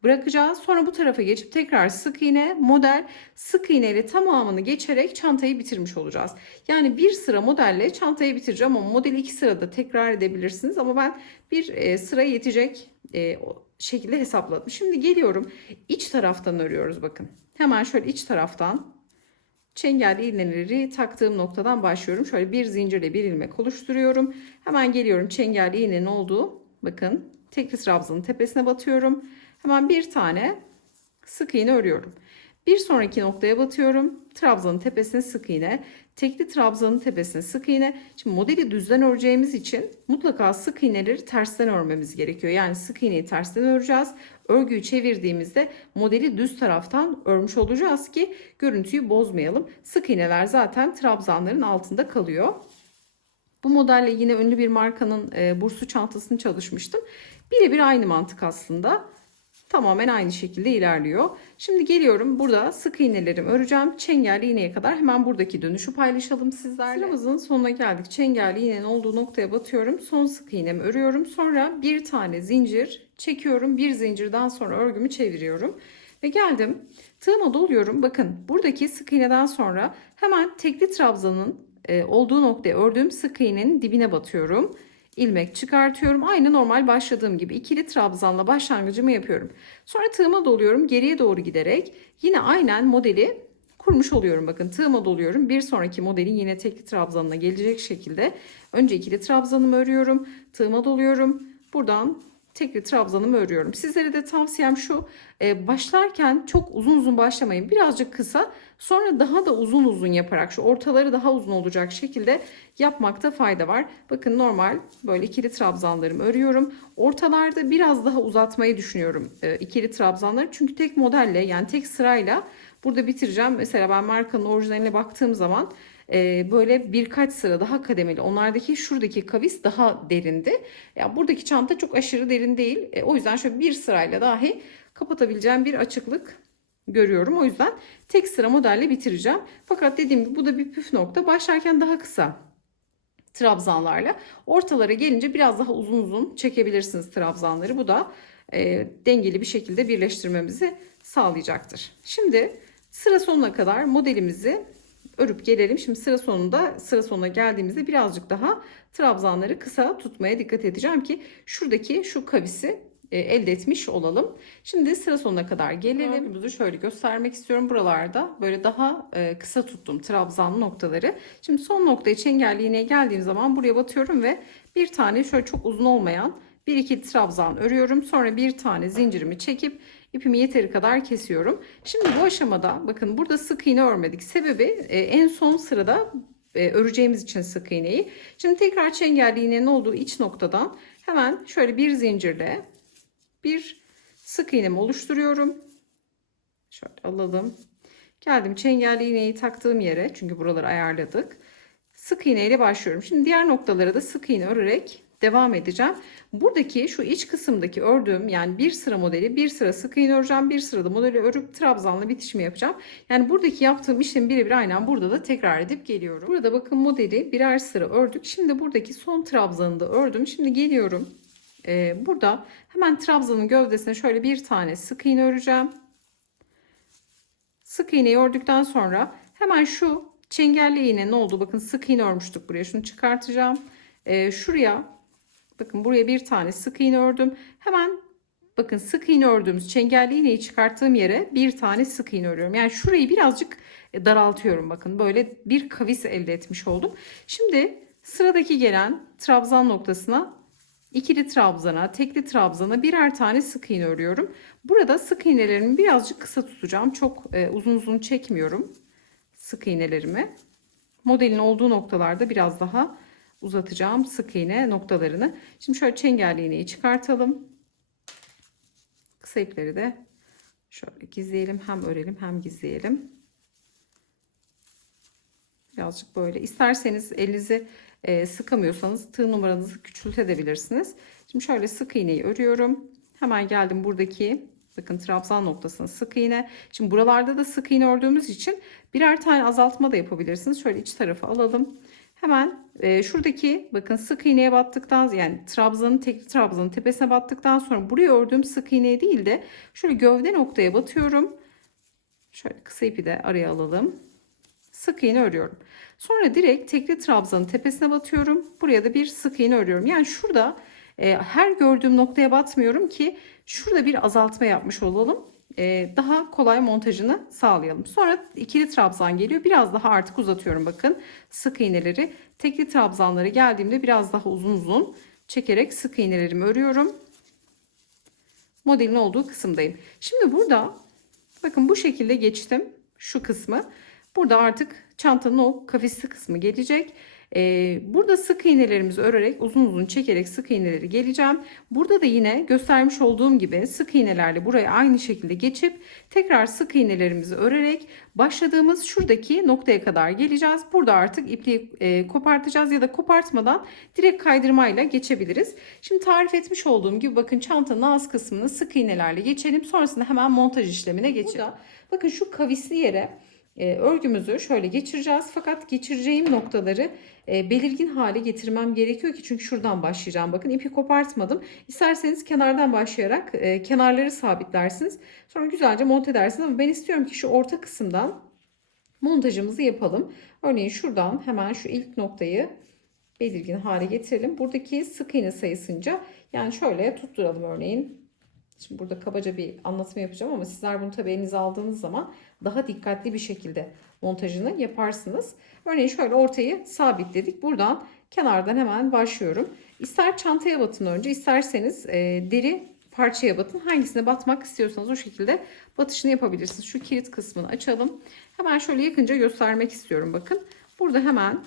bırakacağız. Sonra bu tarafa geçip tekrar sık iğne, model, sık iğne ile tamamını geçerek çantayı bitirmiş olacağız. Yani bir sıra modelle çantayı bitireceğim ama modeli 2 sırada tekrar edebilirsiniz. Ama ben bir sıra yetecek şekilde hesapladım. Şimdi geliyorum, iç taraftan örüyoruz bakın. Hemen şöyle iç taraftan çengelli iğneleri taktığım noktadan başlıyorum. Şöyle bir zincirle bir ilmek oluşturuyorum. Hemen geliyorum, çengelli iğnenin olduğu bakın tekli trabzanın tepesine batıyorum. Hemen bir tane sık iğne örüyorum. Bir sonraki noktaya batıyorum. Trabzanın tepesine sık iğne. Tekli trabzanın tepesine sık iğne. Şimdi modeli düzden öreceğimiz için mutlaka sık iğneleri tersten örmemiz gerekiyor. Yani sık iğneyi tersten öreceğiz. Örgüyü çevirdiğimizde modeli düz taraftan örmüş olacağız ki görüntüyü bozmayalım. Sık iğneler zaten trabzanların altında kalıyor. Bu modelle yine ünlü bir markanın burslu çantasını çalışmıştım. Birebir aynı mantık aslında. Tamamen aynı şekilde ilerliyor. Şimdi geliyorum, burada sık iğnelerimi öreceğim. Çengelli iğneye kadar hemen buradaki dönüşü paylaşalım sizlerle. Sıramızın sonuna geldik. Çengelli iğnenin olduğu noktaya batıyorum. Son sık iğnemi örüyorum. Sonra bir tane zincir çekiyorum. Bir zincirden sonra örgümü çeviriyorum. Ve geldim. Tığıma doluyorum. Bakın buradaki sık iğneden sonra hemen tekli trabzanın olduğu noktaya ördüğüm sık iğnenin dibine batıyorum. İlmek çıkartıyorum. Aynı normal başladığım gibi ikili trabzanla başlangıcımı yapıyorum. Sonra tığıma doluyorum. Geriye doğru giderek yine aynen modeli kurmuş oluyorum. Bakın tığıma doluyorum. Bir sonraki modelin yine tekli trabzanına gelecek şekilde önce ikili trabzanımı örüyorum. Tığıma doluyorum. Buradan tekli trabzanımı örüyorum. Sizlere de tavsiyem şu: başlarken çok uzun uzun başlamayın. Birazcık kısa, sonra daha da uzun uzun yaparak şu ortaları daha uzun olacak şekilde yapmakta fayda var. Bakın normal böyle ikili trabzanlarımı örüyorum. Ortalarda biraz daha uzatmayı düşünüyorum ikili trabzanları. Çünkü tek modelle, yani tek sırayla burada bitireceğim. Mesela ben markanın orijinaline baktığım zaman böyle birkaç sıra daha kademeli. Onlardaki şuradaki kavis daha derindi. Yani buradaki çanta çok aşırı derin değil. O yüzden şöyle bir sırayla dahi kapatabileceğim bir açıklık görüyorum. O yüzden tek sıra modelle bitireceğim. Fakat dediğim gibi bu da bir püf nokta. Başlarken daha kısa trabzanlarla, ortalara gelince biraz daha uzun uzun çekebilirsiniz trabzanları. Bu da dengeli bir şekilde birleştirmemizi sağlayacaktır. Şimdi sıra sonuna kadar modelimizi örüp gelelim. Şimdi sıra sonuna geldiğimizde birazcık daha trabzanları kısa tutmaya dikkat edeceğim ki şuradaki şu kavisi elde etmiş olalım. Şimdi sıra sonuna kadar gelelim. Örgümüzü şöyle göstermek istiyorum. Buralarda böyle daha kısa tuttum trabzan noktaları. Şimdi son noktaya çengelli iğneye geldiğim zaman buraya batıyorum ve bir tane şöyle çok uzun olmayan bir iki trabzan örüyorum. Sonra bir tane zincirimi çekip ipimi yeteri kadar kesiyorum. Şimdi bu aşamada bakın burada sık iğne örmedik. Sebebi en son sırada öreceğimiz için sık iğneyi. Şimdi tekrar çengelli iğnenin olduğu iç noktadan hemen şöyle bir zincirle bir sık iğnemi oluşturuyorum. Şöyle alalım. Geldim çengelli iğneyi taktığım yere, çünkü buraları ayarladık. Sık iğne ile başlıyorum. Şimdi diğer noktalara da sık iğne örerek devam edeceğim. Buradaki şu iç kısımdaki ördüğüm, yani bir sıra modeli, bir sıra sık iğne öreceğim, bir sırada modeli örüp trabzanla bitişimi yapacağım. Yani buradaki yaptığım işlemi birebir aynen burada da tekrar edip geliyorum. Burada bakın modeli birer sıra ördük. Şimdi buradaki son trabzanı da ördüm. Şimdi geliyorum. Burada hemen trabzanın gövdesine şöyle bir tane sık iğne öreceğim. Sık iğneyi ördükten sonra hemen şu çengelli iğne ne oldu? Bakın sık iğne örmüştük buraya. Şunu çıkartacağım. Şuraya bakın, buraya bir tane sık iğne ördüm. Hemen bakın sık iğne ördüğümüz çengelli iğneyi çıkarttığım yere bir tane sık iğne örüyorum. Yani şurayı birazcık daraltıyorum. Bakın böyle bir kavis elde etmiş oldum. Şimdi sıradaki gelen trabzan noktasına, ikili trabzana, tekli trabzana birer tane sık iğne örüyorum. Burada sık iğnelerimi birazcık kısa tutacağım. Çok uzun uzun çekmiyorum sık iğnelerimi. Modelin olduğu noktalarda biraz daha uzatacağım sık iğne noktalarını. Şimdi şöyle çengelli iğneyi çıkartalım. Kısa ipleri de şöyle gizleyelim. Hem örelim hem gizleyelim. Birazcık böyle. İsterseniz elinizi sıkamıyorsanız tığ numaranızı küçültebilirsiniz. Şimdi şöyle sık iğneyi örüyorum. Hemen geldim buradaki bakın trabzan noktasına sık iğne. Şimdi buralarda da sık iğne ördüğümüz için birer tane azaltma da yapabilirsiniz. Şöyle iç tarafı alalım. Hemen şuradaki bakın sık iğneye battıktan, yani trabzanın, tekli trabzanın tepesine battıktan sonra buraya ördüğüm sık iğneye değil de şöyle gövde noktaya batıyorum. Şöyle kısa ipi de araya alalım. Sık iğne örüyorum. Sonra direkt tekli trabzanın tepesine batıyorum. Buraya da bir sık iğne örüyorum. Yani şurada her gördüğüm noktaya batmıyorum ki şurada bir azaltma yapmış olalım. Daha kolay montajını sağlayalım. Sonra ikili trabzan geliyor. Biraz daha artık uzatıyorum bakın. Sık iğneleri. Tekli trabzanlara geldiğimde biraz daha uzun uzun çekerek sık iğnelerimi örüyorum. Modelin olduğu kısımdayım. Şimdi burada bakın bu şekilde geçtim şu kısmı. Burada artık çantanın o kafesli kısmı gelecek. Burada sık iğnelerimizi örerek uzun uzun çekerek sık iğneleri geleceğim. Burada da yine göstermiş olduğum gibi sık iğnelerle buraya aynı şekilde geçip tekrar sık iğnelerimizi örerek başladığımız şuradaki noktaya kadar geleceğiz. Burada artık ipliği kopartacağız ya da kopartmadan direkt kaydırmayla geçebiliriz. Şimdi tarif etmiş olduğum gibi bakın çantanın ağız kısmını sık iğnelerle geçelim. Sonrasında hemen montaj işlemine geçelim. Burada, bakın şu kavisli yere örgümüzü şöyle geçireceğiz. Fakat geçireceğim noktaları belirgin hale getirmem gerekiyor ki çünkü şuradan başlayacağım. Bakın ipi kopartmadım. İsterseniz kenardan başlayarak kenarları sabitlersiniz. Sonra güzelce monte edersiniz ama ben istiyorum ki şu orta kısımdan montajımızı yapalım. Örneğin şuradan hemen şu ilk noktayı belirgin hale getirelim. Buradaki sık iğne sayısınca yani şöyle tutturalım örneğin. Şimdi burada kabaca bir anlatım yapacağım ama sizler bunu tabii elinize aldığınız zaman daha dikkatli bir şekilde montajını yaparsınız. Örneğin şöyle ortayı sabitledik. Buradan kenardan hemen başlıyorum. İster çantaya batın önce, isterseniz deri parçaya batın. Hangisine batmak istiyorsanız o şekilde batışını yapabilirsiniz. Şu kilit kısmını açalım. Hemen şöyle yakınca göstermek istiyorum. Bakın burada hemen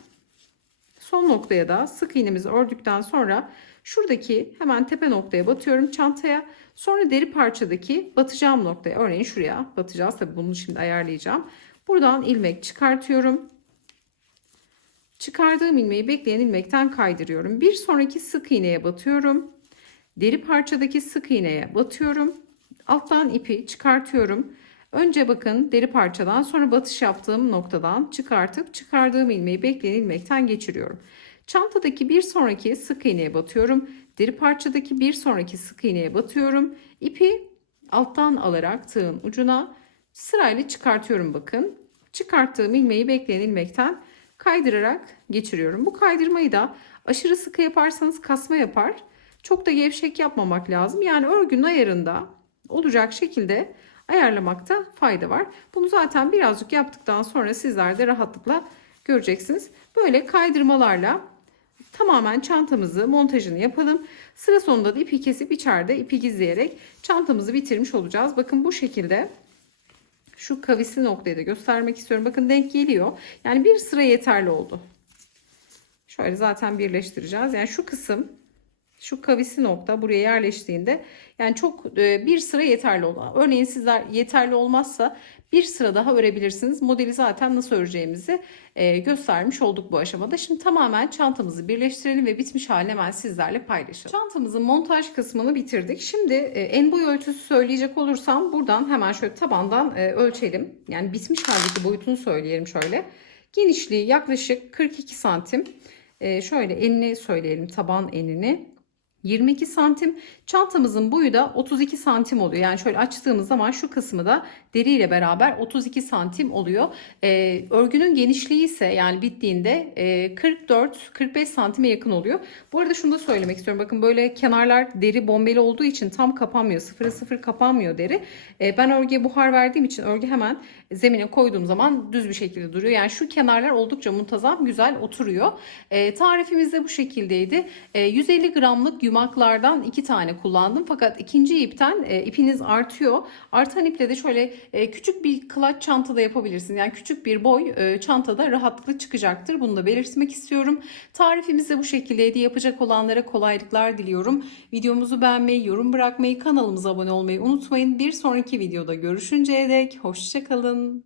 son noktaya da sık iğnemizi ördükten sonra şuradaki hemen tepe noktaya batıyorum çantaya. Sonra deri parçadaki batacağım noktaya, örneğin şuraya batacağız. Tabii bunu şimdi ayarlayacağım. Buradan ilmek çıkartıyorum. Çıkardığım ilmeği bekleyen ilmekten kaydırıyorum. Bir sonraki sık iğneye batıyorum. Deri parçadaki sık iğneye batıyorum. Alttan ipi çıkartıyorum. Önce bakın deri parçadan, sonra batış yaptığım noktadan çıkartıp çıkardığım ilmeği bekleyen ilmekten geçiriyorum. Çantadaki bir sonraki sık iğneye batıyorum. Deri parçadaki bir sonraki sık iğneye batıyorum. İpi alttan alarak tığın ucuna sırayla çıkartıyorum bakın. Çıkarttığım ilmeği bekleyen ilmekten kaydırarak geçiriyorum. Bu kaydırmayı da aşırı sıkı yaparsanız kasma yapar. Çok da gevşek yapmamak lazım. Yani örgünün ayarında olacak şekilde ayarlamakta fayda var. Bunu zaten birazcık yaptıktan sonra sizler de rahatlıkla göreceksiniz. Böyle kaydırmalarla tamamen çantamızı montajını yapalım. Sıra sonunda da ipi kesip içeride ipi gizleyerek çantamızı bitirmiş olacağız. Bakın bu şekilde şu kavisli noktayı da göstermek istiyorum. Bakın denk geliyor. Yani bir sıra yeterli oldu. Şöyle zaten birleştireceğiz. Yani şu kısım, şu kavisi nokta buraya yerleştiğinde yani çok bir sıra yeterli olur. Örneğin sizler yeterli olmazsa bir sıra daha örebilirsiniz. Modeli zaten nasıl öreceğimizi göstermiş olduk bu aşamada. Şimdi tamamen çantamızı birleştirelim ve bitmiş halini hemen sizlerle paylaşalım. Çantamızın montaj kısmını bitirdik. Şimdi en boy ölçüsü söyleyecek olursam buradan hemen şöyle tabandan ölçelim. Yani bitmiş haldeki boyutunu söyleyelim şöyle. Genişliği yaklaşık 42 santim. Şöyle enini söyleyelim, taban enini. 22 santim. Çantamızın boyu da 32 santim oluyor. Yani şöyle açtığımız zaman şu kısmı da deri ile beraber 32 santim oluyor. Örgünün genişliği ise yani bittiğinde 44-45 santime yakın oluyor. Bu arada şunu da söylemek istiyorum. Bakın böyle kenarlar deri bombeli olduğu için tam kapanmıyor. Sıfıra sıfır kapanmıyor deri. Ben örgüye buhar verdiğim için örgü hemen zemine koyduğum zaman düz bir şekilde duruyor. Yani şu kenarlar oldukça muntazam, güzel oturuyor. Tarifimiz de bu şekildeydi. 150 gramlık yumaklardan 2 tane kullandım. Fakat ikinci ipten ipiniz artıyor. Artan iple de şöyle küçük bir clutch çantada yapabilirsiniz. Yani küçük bir boy çantada rahatlıkla çıkacaktır. Bunu da belirtmek istiyorum. Tarifimiz de bu şekildeydi. Yapacak olanlara kolaylıklar diliyorum. Videomuzu beğenmeyi, yorum bırakmayı, kanalımıza abone olmayı unutmayın. Bir sonraki videoda görüşünceye dek hoşça kalın.